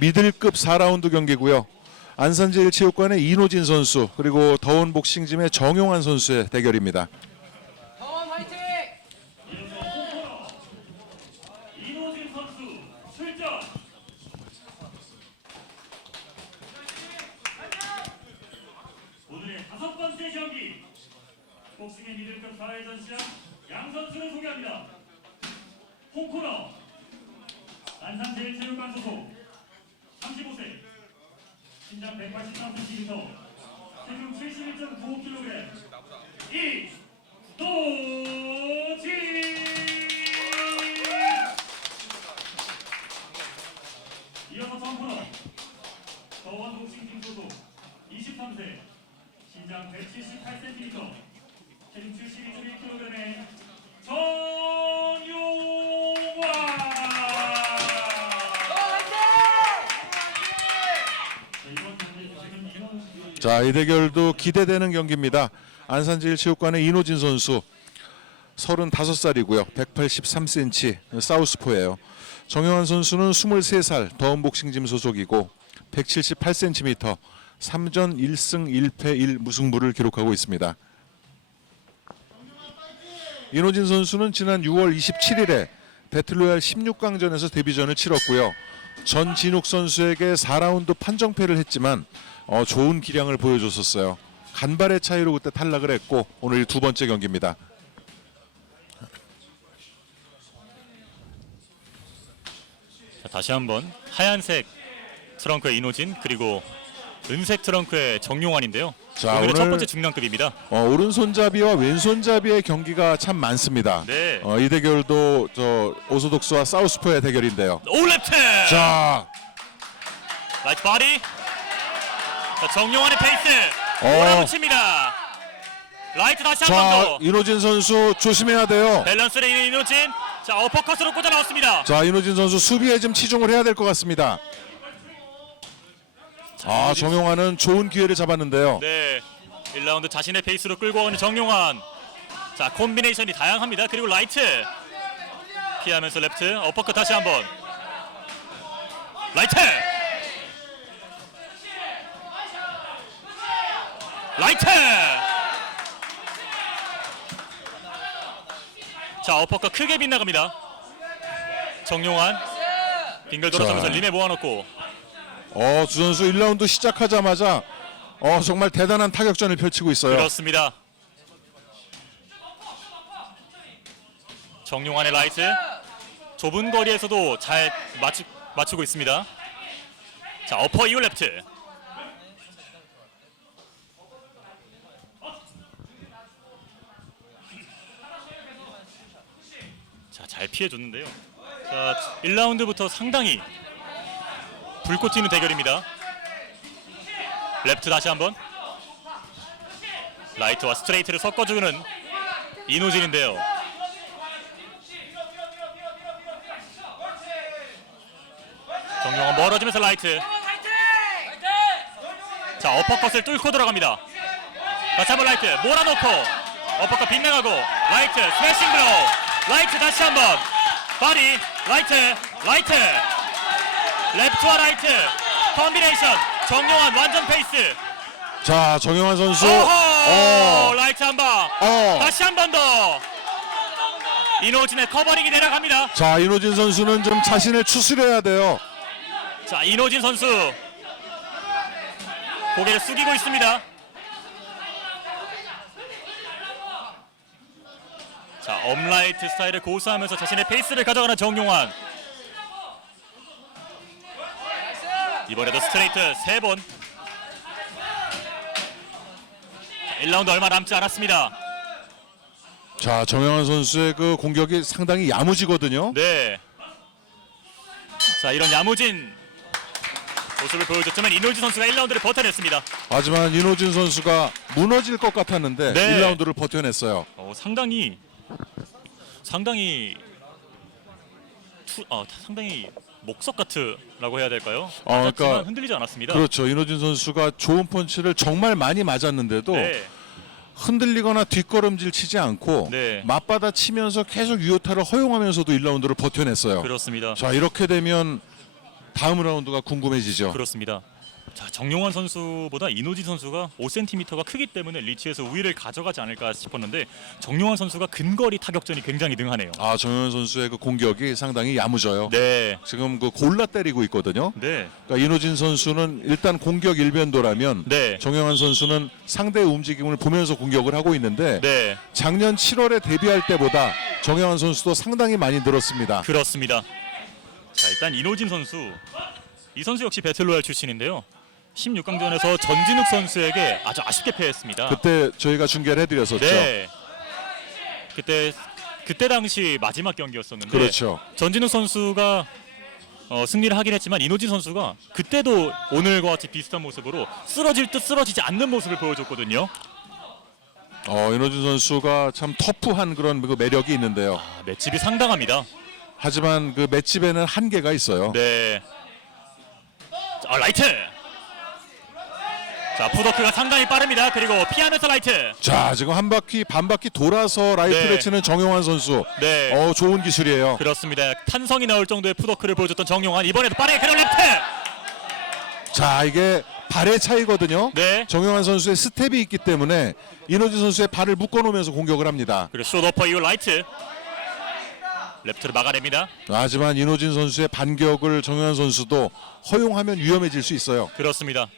미들급 4라운드 경기고요. 안산제일체육관의 이노진 선수 그리고 더운 복싱짐의 정용환 선수의 대결입니다. 더원 화이팅! 이노진 선수 출전. 오늘의 다섯 번째 경기 복싱의 미들급 4회 전시장 양 선수를 소개합니다. 홍코너 안산제일체육관 소속 35세. 신장 183cm 체중 71.95kg 이노진 이어서 정코너 더원 복싱팀 소속 23세. 신장 178cm 체중 72.1kg의 정용화 자, 이 대결도 기대되는 경기입니다. 안산제일체육관의 이노진 선수 35살이고요. 183cm 사우스포예요. 정영환 선수는 23살 더운 복싱짐 소속이고 178cm 3전 1승 1패 1무승부를 기록하고 있습니다. 이노진 선수는 지난 6월 27일에 배틀로얄 16강전에서 데뷔전을 치렀고요. 전진욱 선수에게 4라운드 판정패를 했지만 어, 좋은 기량을 보여줬었어요. 간발의 차이로 그때 탈락을 했고 오늘 두 번째 경기입니다. 자, 다시 한번 하얀색 트렁크의 이노진 그리고 은색 트렁크의 정용환인데요. 자, 오늘의 첫 오늘- 번째 중량급입니다. 어, 오른손잡이와 왼손잡이의 경기가 참 많습니다. 네. 어, 이 대결도 저 오소독스와 사우스포의 대결인데요. 올레프트! 자, 라이트 바디. 자, 정용환의 페이스. 어. 몰아붙입니다. 라이트 다시 한 번 자 더. 이노진 선수 조심해야 돼요. 밸런스를 잃은 이노진. 자, 어퍼컷으로 꽂아 나왔습니다. 자 이노진 선수 수비에 좀 치중을 해야 될 것 같습니다. 아 정용환은 좋은 기회를 잡았는데요. 네. 1라운드 자신의 페이스로 끌고 오는 정용환. 자, 콤비네이션이 다양합니다. 그리고 라이트. 피하면서 레프트. 어퍼컷 다시 한 번. 라이트. 라이트. 자, 어퍼컷 크게 빗나갑니다. 정용환. 빙글 돌아서면서 자. 림에 모아놓고 어, 두 선수 1라운드 시작하자마자 어, 정말 대단한 타격전을 펼치고 있어요. 그렇습니다. 정용환의 라이트 좁은 거리에서도 잘 맞추, 맞추고 있습니다. 자 어퍼 이후 레프트. 자잘 피해줬는데요. 자 1라운드부터 상당히 불꽃 튀는 대결입니다. 레프트 다시 한번. 라이트와 스트레이트를 섞어주는 이노진인데요. 정용환 멀어지면서 라이트. 자 어퍼컷을 뚫고 들어갑니다. 다시 한번 라이트 몰아놓고 어퍼컷 빗나가고 라이트 스매싱 블로우 라이트 다시 한번 바디 라이트 라이트 레프트와 라이트 컨비네이션 정용환 완전 페이스. 자 정용환 선수. 오호 어, 라이트 한방. 어. 다시 한 번 더. 이노진의 커버링이 내려갑니다. 자 이노진 선수는 좀 자신을 추스려야 돼요. 자 이노진 선수. 고개를 숙이고 있습니다. 자 업라이트 스타일을 고수하면서 자신의 페이스를 가져가는 정용환 이번에도 스트레이트 3번 1라운드 얼마 남지 않았습니다 자 정용환 선수의 그 공격이 상당히 야무지거든요. 네. 자 이런 야무진 모습을 보여줬지만 이노지 선수가 1라운드를 버텨냈습니다. 하지만 이노진 선수가 무너질 것 같았는데 네. 1라운드를 버텨냈어요. 어, 상당히 상당히 투, 어, 상당히 목석 같으라고 해야 될까요? 어, 맞았지만 그러니까 흔들리지 않았습니다. 그렇죠. 이노진 선수가 좋은 펀치를 정말 많이 맞았는데도 네. 흔들리거나 뒷걸음질 치지 않고 네. 맞받아 치면서 계속 유효타를 허용하면서도 1라운드를 버텨냈어요. 그렇습니다. 자 이렇게 되면 다음 라운드가 궁금해지죠. 그렇습니다. 자, 정용환 선수보다 이노진 선수가 5cm가 크기 때문에 리치에서 우위를 가져가지 않을까 싶었는데 정용환 선수가 근거리 타격전이 굉장히 능하네요. 아 정현 선수의 그 공격이 상당히 야무져요. 네. 지금 그 골라 때리고 있거든요. 네. 그러니까 이노진 선수는 일단 공격 일변도라면 네. 정영환 선수는 상대의 움직임을 보면서 공격을 하고 있는데 네. 작년 7월에 데뷔할 때보다 정영환 선수도 상당히 많이 늘었습니다. 그렇습니다. 자, 일단 이노진 선수. 이 선수 역시 배틀로얄 출신인데요. 16강전에서 전진욱 선수에게 아주 아쉽게 패했습니다. 그때 저희가 중계를 해드렸었죠. 네. 그때 그때 당시 마지막 경기였었는데 그렇죠. 전진욱 선수가 어, 승리를 하긴 했지만 이노진 선수가 그때도 오늘과 같이 비슷한 모습으로 쓰러질 듯 쓰러지지 않는 모습을 보여줬거든요. 어, 이노진 선수가 참 터프한 그런 그 매력이 있는데요. 아, 맷집이 상당합니다. 하지만 그 맷집에는 한계가 있어요. 네. 자, 라이트. 자, 푸더크가 상당히 빠릅니다. 그리고 피하면서 라이트. 자, 지금 한 바퀴 반 바퀴 돌아서 라이트를 네. 치는 정용환 선수. 네. 어, 좋은 기술이에요. 그렇습니다. 탄성이 나올 정도의 푸더크를 보여줬던 정용환. 이번에도 빠르게 그런 레프트. 자, 이게 발의 차이거든요. 네. 정용환 선수의 스텝이 있기 때문에 이노진 선수의 발을 묶어놓으면서 공격을 합니다. 그리고 숏오퍼 이후 라이트. 레프트를 막아냅니다. 하지만 이노진 선수의 반격을 정용환 선수도 허용하면 위험해질 수 있어요. 그렇습니다.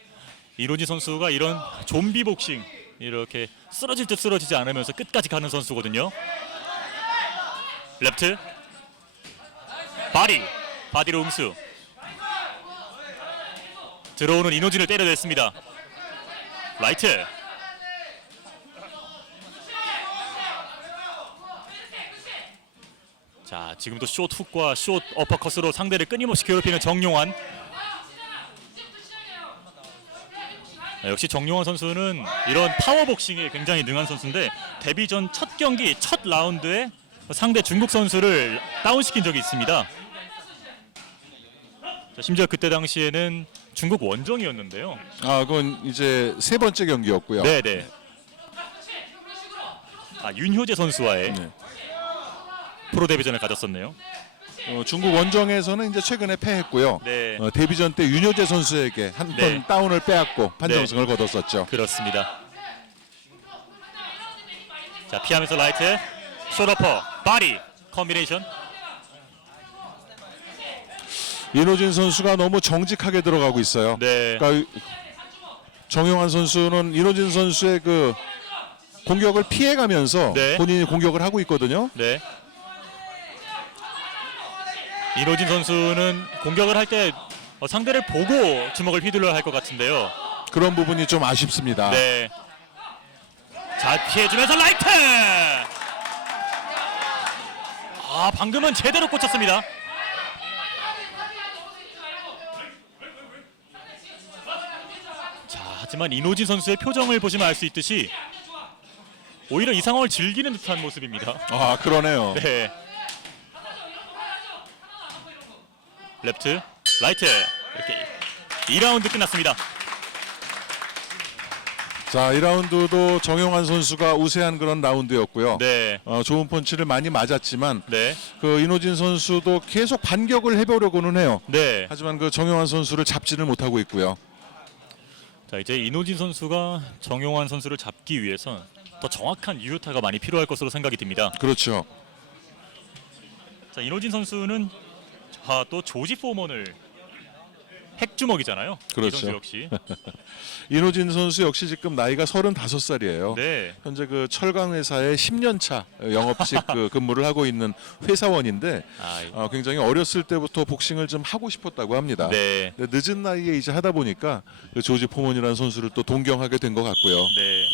이로지 선수가 이런 좀비 복싱 이렇게 쓰러질 듯 쓰러지지 않으면서 끝까지 가는 선수거든요. 레프트. 바디. 바디로 응수. 들어오는 이노진을 때려냈습니다. 라이트. 자 지금도 숏 훅과 숏 어퍼컷으로 상대를 끊임없이 괴롭히는 정용환 네, 역시 정용환 선수는 이런 파워복싱에 굉장히 능한 선수인데 데뷔 전 첫 경기 첫 라운드에 상대 중국 선수를 다운시킨 적이 있습니다. 자, 심지어 그때 당시에는 중국 원정이었는데요. 아, 그건 이제 세 번째 경기였고요. 네네. 아 윤효재 선수와의 네. 프로 데뷔전을 가졌었네요. 어, 중국 원정에서는 이제 최근에 패했고요. 네. 어, 데뷔전 때 윤효재 선수에게 한 번 네. 다운을 빼앗고 판정승을 거뒀었죠. 그렇습니다. 자 피하면서 라이트 숏어퍼 바디 콤비네이션 이노진 선수가 너무 정직하게 들어가고 있어요. 네. 그러니까 정용환 선수는 이노진 선수의 그 공격을 피해가면서 네. 본인이 공격을 하고 있거든요. 네. 이노진 선수는 공격을 할때 어, 상대를 보고 주먹을 휘둘러야 할 것 같은데요. 그런 부분이 좀 아쉽습니다. 네. 자 피해주면서 라이트. 아 방금은 제대로 꽂혔습니다. 자 하지만 이노진 선수의 표정을 보시면 알 수 있듯이 오히려 이 상황을 즐기는 듯한 모습입니다. 아 그러네요. 네. 레프트, 라이트 이렇게 2라운드 끝났습니다. 자 2라운드도 정용환 선수가 우세한 그런 라운드였고요. 네, 어, 좋은 펀치를 많이 맞았지만 네, 그 이노진 선수도 계속 반격을 해보려고는 해요. 네. 하지만 그 정용환 선수를 잡지는 못하고 있고요. 자 이제 이노진 선수가 정용환 선수를 잡기 위해선 더 정확한 유효타가 많이 필요할 것으로 생각이 듭니다. 그렇죠. 자 이노진 선수는 아, 또 조지 포먼을 핵주먹이잖아요. 이 그렇죠. 선수 역시. 이노진 선수 역시 지금 나이가 35살이에요. 네, 현재 그 철강 회사의 10년 차 영업직 그 근무를 하고 있는 회사원인데 아, 어, 굉장히 어렸을 때부터 복싱을 좀 하고 싶었다고 합니다. 네, 근데 늦은 나이에 이제 하다 보니까 그 조지 포먼이라는 선수를 또 동경하게 된 것 같고요. 네,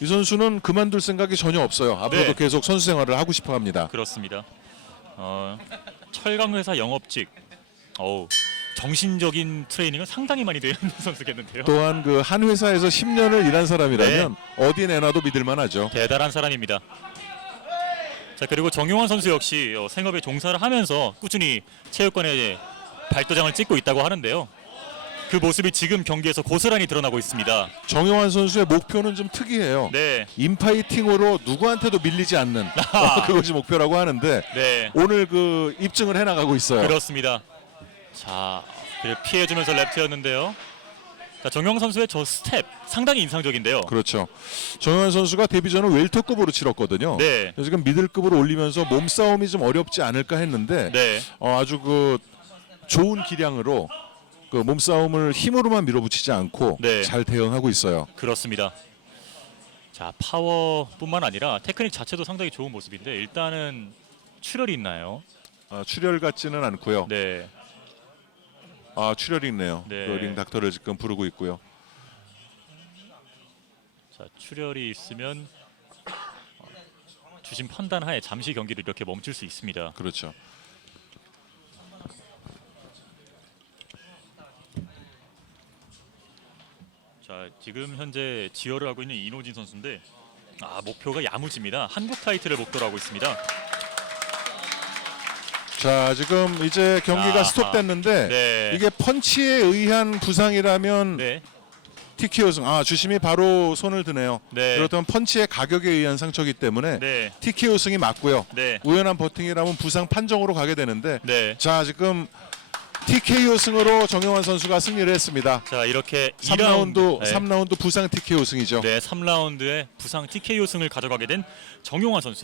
이 선수는 그만둘 생각이 전혀 없어요. 앞으로도 네. 계속 선수 생활을 하고 싶어 합니다. 그렇습니다. 어, 철강 회사 영업직. 어우, 정신적인 트레이닝은 상당히 많이 되는 선수겠는데요. 또한 그 한 회사에서 10년을 일한 사람이라면 어디 내놔도 믿을 만하죠. 대단한 사람입니다. 자 그리고 정용환 선수 역시 어, 생업에 종사를 하면서 꾸준히 체육관에 발도장을 찍고 있다고 하는데요. 그 모습이 지금 경기에서 고스란히 드러나고 있습니다. 정용환 선수의 목표는 좀 특이해요. 네, 인파이팅으로 누구한테도 밀리지 않는 어, 그것이 목표라고 하는데 네, 오늘 그 입증을 해나가고 있어요. 그렇습니다. 자, 피해주면서 랩트였는데요. 자, 정영 선수의 저 스텝 상당히 인상적인데요. 그렇죠. 정현 선수가 데뷔전을 웰터급으로 치렀거든요. 네. 그래서 지금 미들급으로 올리면서 몸싸움이 좀 어렵지 않을까 했는데 네. 어, 아주 그 좋은 기량으로 그 몸싸움을 힘으로만 밀어붙이지 않고 네. 잘 대응하고 있어요. 그렇습니다. 자, 파워뿐만 아니라 테크닉 자체도 상당히 좋은 모습인데 일단은 출혈이 있나요? 어, 출혈 같지는 않고요. 네. 아 출혈이 있네요. 네. 그 링 닥터를 지금 부르고 있고요. 자, 출혈이 있으면 어, 주심 판단하에 잠시 경기를 이렇게 멈출 수 있습니다. 그렇죠. 자, 지금 현재 지혈을 하고 있는 이노진 선수인데 아, 목표가 야무집니다. 한국 타이틀을 목표로 하고 있습니다. 자 지금 이제 경기가 아하. 스톱됐는데 네. 이게 펀치에 의한 부상이라면 네. TKO 승. 아 주심이 바로 손을 드네요. 네. 그렇다면 펀치의 가격에 의한 상처기 때문에 네. TKO 승이 맞고요. 네. 우연한 버팅이라면 부상 판정으로 가게 되는데 네. 자 지금 TKO 승으로 정영환 선수가 승리를 했습니다. 자, 이렇게 3라운드 네. 3라운드 부상 TKO 승이죠. 네, 3라운드에 부상 TKO 승을 가져가게 된 정용환 선수.